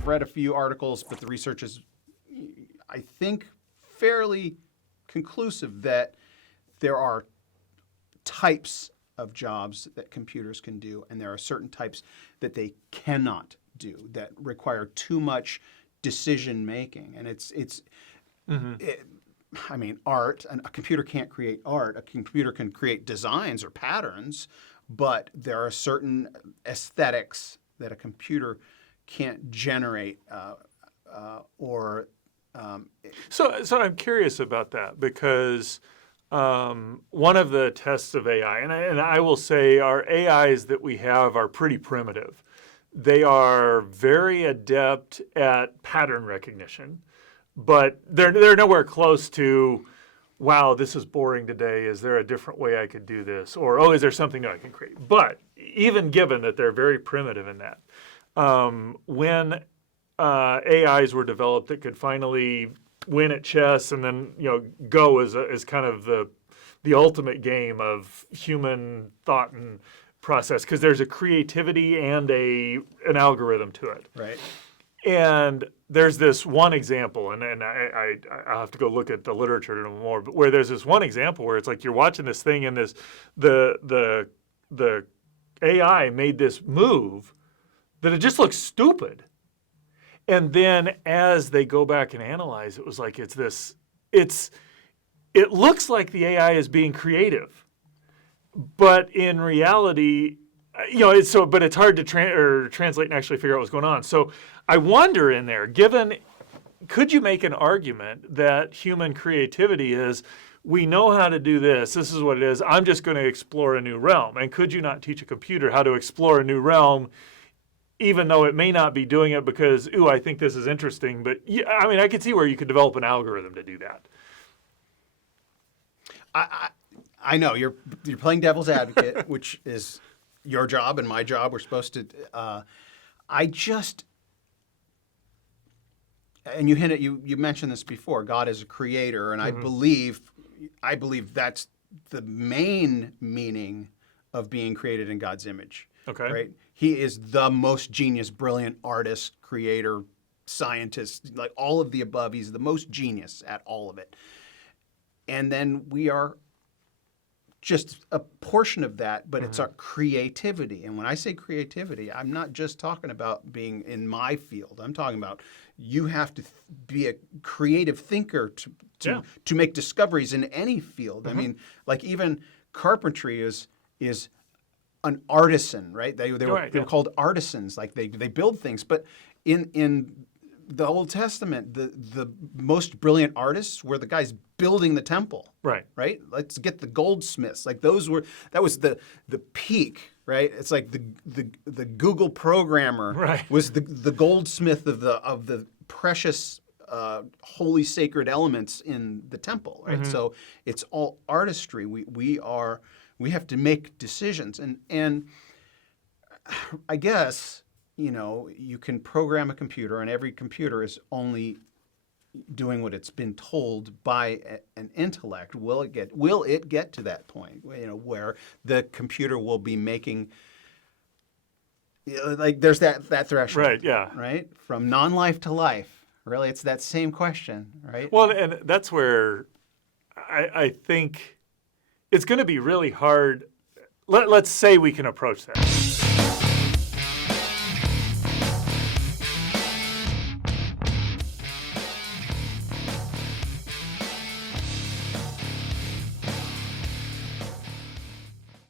I've read a few articles, but the research is, I think, fairly conclusive that there are types of jobs that computers can do, and there are certain types that they cannot do that require too much decision making. And I mean, art, and a computer can't create art. A computer can create designs or patterns, but there are certain aesthetics that a computer can't generate So I'm curious about that because one of the tests of AI, and I will say our AIs that we have are pretty primitive. They are very adept at pattern recognition, but they're nowhere close to, wow, this is boring today. Is there a different way I could do this? Or, oh, is there something new I can create? But even given that they're very primitive in that, when AIs were developed that could finally win at chess and then Go is kind of the ultimate game of human thought and process because there's a creativity and an algorithm to it. right. And there's this one example, and I'll have to go look at the literature to know more, but where there's this one example where it's like you're watching this thing and the AI made this move that it just looks stupid. And then as they go back and analyze, it was like it looks like the AI is being creative, but in reality, but it's hard to translate and actually figure out what's going on. So I wonder in there, could you make an argument that human creativity is, we know how to do this, this is what it is, I'm just going to explore a new realm. And could you not teach a computer how to explore a new realm, even though it may not be doing it because, ooh, I think this is interesting. But yeah, I mean, I could see where you could develop an algorithm to do that. I know you're playing devil's advocate, which is your job and my job. We're supposed to. And you hinted, you mentioned this before. God is a creator, and I believe that's the main meaning of being created in God's image. Okay. Right. He is the most genius, brilliant artist, creator, scientist, like all of the above. He's the most genius at all of it. And then we are just a portion of that, but it's our creativity. And when I say creativity, I'm not just talking about being in my field. I'm talking about you have to be a creative thinker to make discoveries in any field. I mean, like even carpentry is an artisan, right? They were called artisans, like they build things. But in the Old Testament, the most brilliant artists were the guys building the temple. Right? Let's get the goldsmiths. Like that was the peak, right? It's like the Google programmer was the goldsmith of the precious holy sacred elements in the temple, right? So it's all artistry. We have to make decisions, and I guess you can program a computer, and every computer is only doing what it's been told by an intellect. Will it get to that point, where the computer will be making, like there's that threshold, right? Yeah, right, from non-life to life. Really, it's that same question, right? Well, and that's where I think it's going to be really hard. Let's say we can approach that.